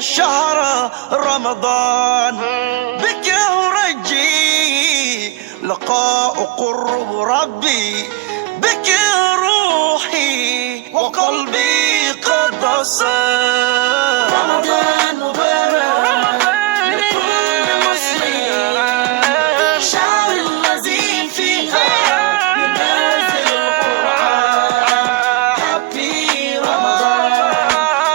يا شهر رمضان بك أرجي لقاء قرب ربي، بك روحي وقلبي قد صار. رمضان مبارك لكل مسلم، شهر الذي فيها ينزل القرآن. Happy Ramadan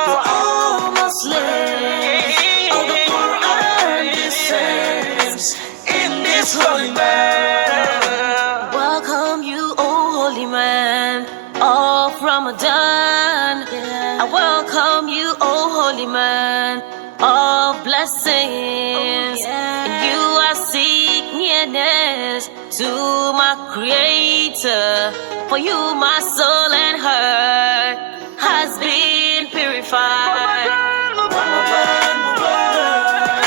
to all Muslims. All the Quran descends in this holy man. Welcome you, O holy man of Ramadan. I welcome you, O holy man of blessings. And you are seek nearness to my Creator. For you, my soul and heart has been purified. رمضان مبارك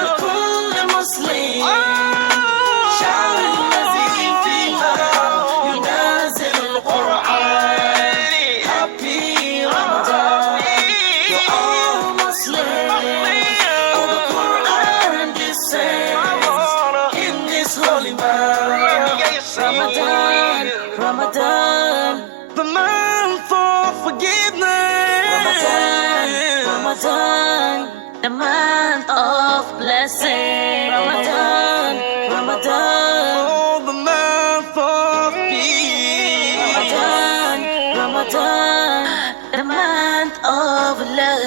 لكل مسلم، شهر الذي فيها ينزل القرآن. Happy Ramadan to all Muslims. All the Quran descends in this holy month. Ramadan, Ramadan, The month of forgiveness. Ramadan, the month of blessing. Ramadan, Ramadan, Oh, the month of peace. Ramadan, Ramadan, the month of love.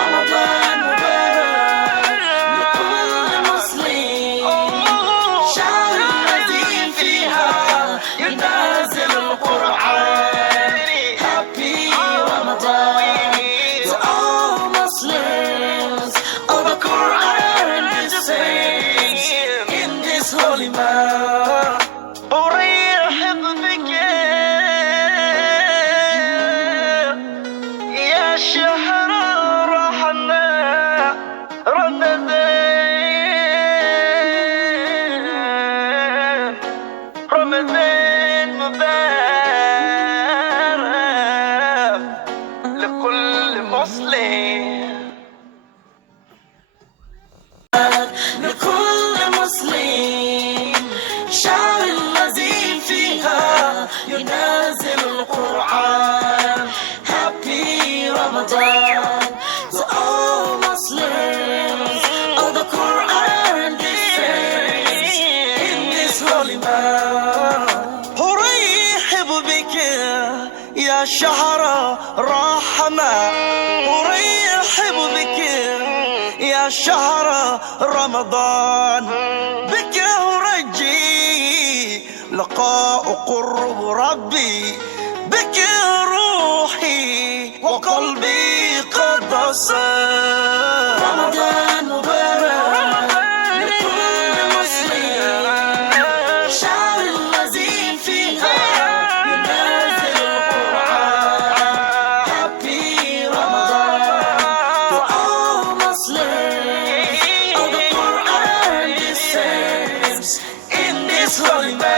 رمضان مبارك لكل مسلم، شهر الذي فيها ينزل القرآن. Happy Ramadan to all Muslims. All the Quran descends in this holy month. أرحب بك يا شهر رحمة رمضان. رمضان مبارك لكل مسلم، لكل مسلم، شهر الذي فيها ينزل القرآن. Happy Ramadan to all Muslims. All the Quran descends in this holy month. أرحب بك يا شهر رحمة، أرحب بك يا شهر رمضان، بك أرجي لقاء قرب ربي، بك روحي وقلبي قد صار. رمضان مبارك لكل مسلم، شهر الذي فيها ينزل القرآن. Happy Ramadan to all Muslims. All the Quran descends in this holy man.